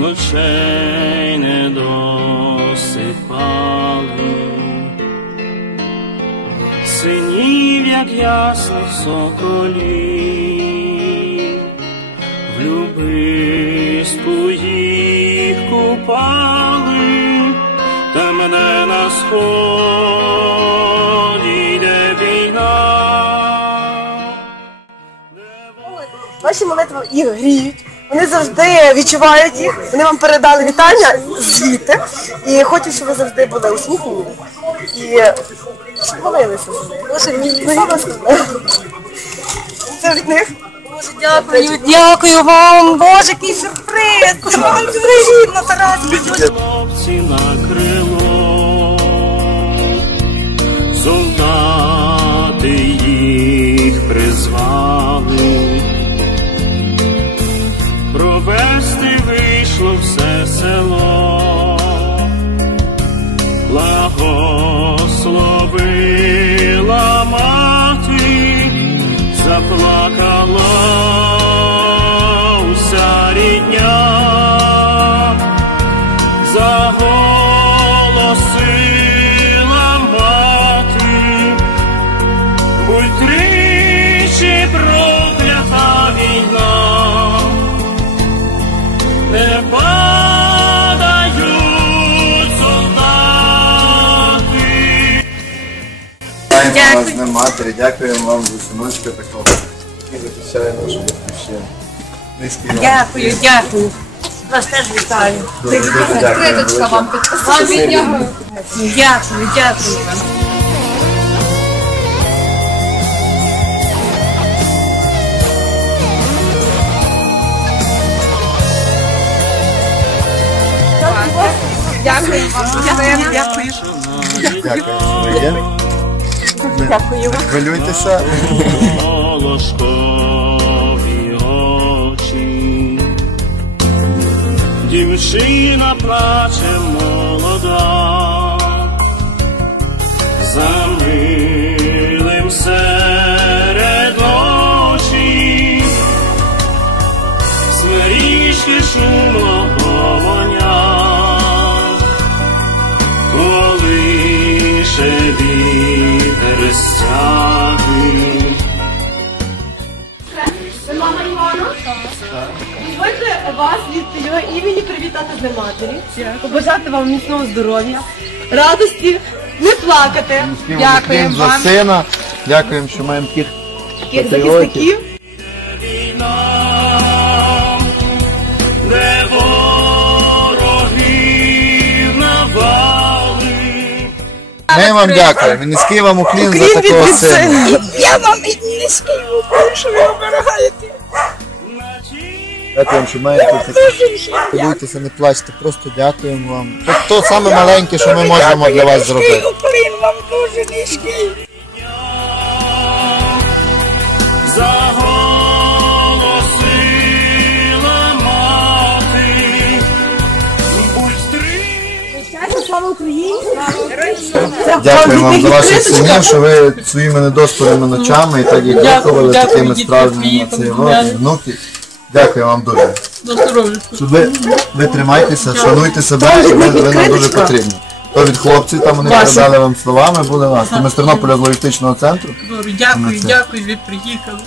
ночей не досипали, синів, як ясних соколів, в любистку їх купали, та мене на сході йде війна. Ваші молитви і гріють. Вони завжди відчувають їх. Вони вам передали вітання звідти. І хочу, щоб ви завжди були усміхнені. І щоб молилися. Боже мій, ну. Це від них. Боже, дякую, дякую вам. Боже, який сюрприз. Вам привіт, на Тарасі. Хлопці на крило, солдати матері, дякуємо вам за синочка такого, який захищає нашу батьківщину. Низький вам. Дякую, дякую. Вас теж вітаю. Дуже дуже дякую. Криточка вам Вам віддякую. Дякую, дякую вам. Дякую, що ви є. Дякую. Хвилюйтеся. Волошкові очі, дівчина плаче від його імені привітати з матері. Побажати вам міцного здоров'я, радості, не плакати. Дякуємо за сина. Дякуємо, що маємо таких Таких захисників. Ми вам дякуємо. Низький вам уклін за такого сина. Я вам і низький уклін, що ви оберігаєте. Дякуємо, що маєте. Хвилюйтеся, не плачте, просто дякуємо вам. Це то саме маленьке, що ми можемо для вас зробити. Вам дуже низький. Слава Україні! Дякуємо вам за ваших синів, що ви своїми недоспаними ночами і так їх виховали такими справжніми це його і внуки. Дякую вам дуже. Що ви, ви тримайтеся, шануйте себе, ви, ви нам дуже потрібні. То від хлопців, там вони передали вам словами, були вас. Ми з Тернополя з логістичного центру. Дякую, дякую, ви приїхали.